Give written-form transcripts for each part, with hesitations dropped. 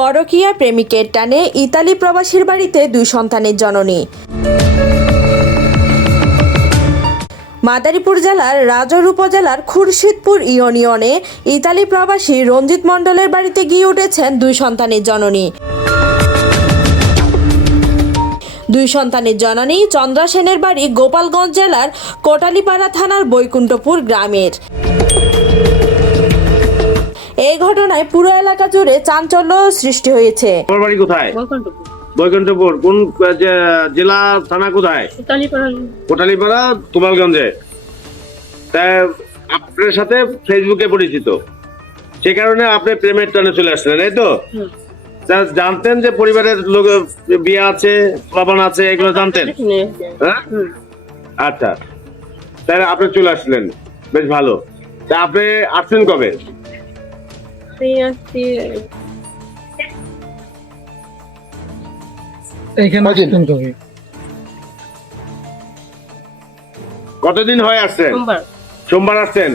পরকীয়া প্রেমিকের টানে ইতালি প্রবাসীর বাড়িতে 2 সন্তানের জননী। মাদারীপুর জেলার রাজৌর উপজেলার খুরশিদপুর ইউনিয়নে ইতালি প্রবাসী রঞ্জিত মণ্ডলের বাড়িতে গিয়ে উঠেছেন 2 সন্তানের জননী। 2 সন্তানের জননী চন্দ্রা সেনের বাড়ি গোপালগঞ্জ জেলার কোটালীপাড়া থানার বৈকুণ্ঠপুর গ্রামের। এই ঘটনায় পুরো এলাকা জুড়ে চাঞ্চল্য সৃষ্টি হয়েছে। তোমার বাড়ি কোথায়? বৈকুণ্ঠপুর। কোন জেলা, থানা কোথায়? কোটালীপাড়া, গোপালগঞ্জে। তা আপনার সাথে ফেসবুকে পরিচিত, সে কারণে আপনি প্রেমের টানে চলে আসলেন, এই তো? জানতেন যে পরিবারের লোক বিয়ে আছে, বাবান আছে, এগুলো জানতেন? হ্যাঁ, আচ্ছা, তাহলে আপনি চলে আসলেন, বেশ ভালো। তা আপনি আসছেন কবে? কতদিন হয় আসছেন? সোমবার আসছেন।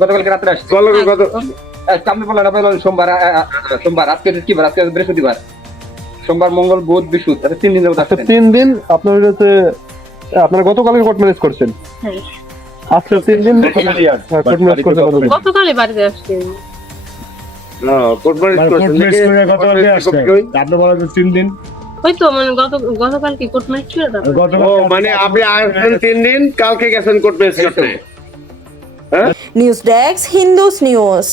গতকালকে রাত্রে আসছি। আপনি বললেন সোমবার, আজকে কি বার? আজকে বৃহস্পতিবার, সোমবার, মঙ্গল, বুধ, বৃহস্পতি, 3 দিন যাবত আসছেন। 3 দিন আপনার কাছে। আপনারা গতকালকে কোর্ট ম্যারেজ করছেন? আজকে 3 দিন কোর্ট ম্যারেজ করতে পারবেন? গতকালই বাড়িতে আসছি। কোর্ট ম্যারেজ করছেন গতকালকে আসছেন? আপনি বলেন 3 দিন। ওই তো মানে গতকাল কি কোর্ট ম্যারেজ ছিল? মানে আপনি আসছেন 3 দিন, কালকে গেছেন কোর্ট ম্যারেজ করতে। News desk, Hindus news.